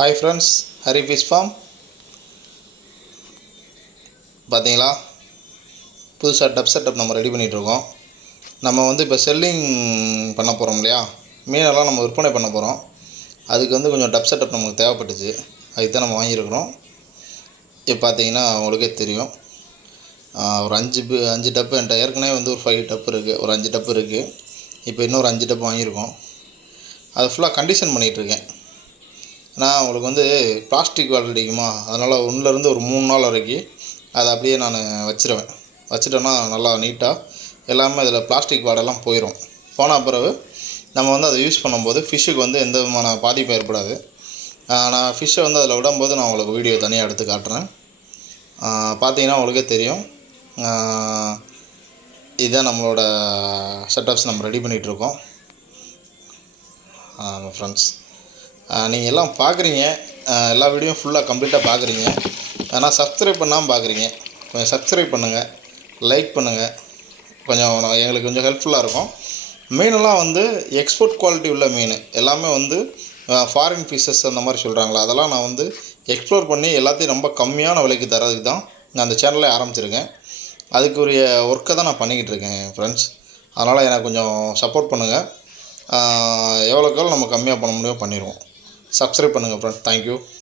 Hi friends, Hari fish form. பார்த்தீங்களா, புதுசாக dub setup நம்ம ரெடி பண்ணிகிட்ருக்கோம். நம்ம இப்போ செல்லிங் பண்ண போகிறோம் இல்லையா, மீனெல்லாம் நம்ம விற்பனை பண்ண போகிறோம். அதுக்கு கொஞ்சம் டப் செட்டப் நமக்கு தேவைப்பட்டுச்சு. அதுக்கு தான் நம்ம வாங்கியிருக்கிறோம். இப்போ பார்த்தீங்கன்னா உங்களுக்கே தெரியும், ஒரு 5 டப்பு என்கிட்ட ஏற்கனவே ஒரு 5 டப்பு இருக்குது, ஒரு 5 டப்பு இருக்குது. இப்போ இன்னொரு 5 டப்பு வாங்கியிருக்கோம். அதை ஃபுல்லாக கண்டிஷன் பண்ணிகிட்ருக்கேன். நான் உங்களுக்கு பிளாஸ்டிக் வாடை அடிக்குமா, அதனால் 1லேருந்து ஒரு 3 நாள் வரைக்கும் அதை அப்படியே நான் வச்சிட்டேன்னா நல்லா நீட்டாக எல்லாமே அதில் பிளாஸ்டிக் வாடெல்லாம் போயிடும். போன பிறகு நம்ம அதை யூஸ் பண்ணும்போது ஃபிஷ்ஷுக்கு எந்த விதமான பாதிப்பும் ஏற்படாது. நான் ஃபிஷ்ஷை அதில் விடும்போது நான் உங்களுக்கு வீடியோ தனியாக எடுத்து காட்டுறேன். பார்த்தீங்கன்னா உங்களுக்கே தெரியும். இதுதான் நம்மளோட செட்டப்ஸ் நம்ம ரெடி பண்ணிகிட்ருக்கோம். ஃப்ரெண்ட்ஸ், நீங்கள் எல்லாம் பார்க்குறீங்க, எல்லா வீடியோவும் ஃபுல்லாக கம்ப்ளீட்டாக பார்க்குறீங்க. ஆனால் சப்ஸ்கிரைப் பண்ணாமல் பார்க்குறீங்க. கொஞ்சம் சப்ஸ்கிரைப் பண்ணுங்கள், லைக் பண்ணுங்கள். எங்களுக்கு கொஞ்சம் ஹெல்ப்ஃபுல்லாக இருக்கும். மீனெல்லாம் எக்ஸ்போர்ட் குவாலிட்டி உள்ள மீன் எல்லாமே ஃபாரின் ஃபிஷஸ் அந்த மாதிரி சொல்கிறாங்களா, அதெல்லாம் நான் எக்ஸ்ப்ளோர் பண்ணி எல்லாத்தையும் ரொம்ப கம்மியான விலைக்கு தரதுக்கு தான் நான் அந்த சேனலை ஆரம்பிச்சிருக்கேன். அதுக்குரிய ஒர்க்கை தான் நான் பண்ணிக்கிட்டு இருக்கேன் ஃப்ரெண்ட்ஸ். அதனால் எனக்கு கொஞ்சம் சப்போர்ட் பண்ணுங்கள். எவ்வளோக்கு எவ்வளோ நம்ம கம்மியாக பண்ண முடியுமோ பண்ணிடுவோம். சப்ஸ்கிரைப் பண்ணுங்கள் ஃப்ரெண்ட்ஸ். தேங்க்யூ.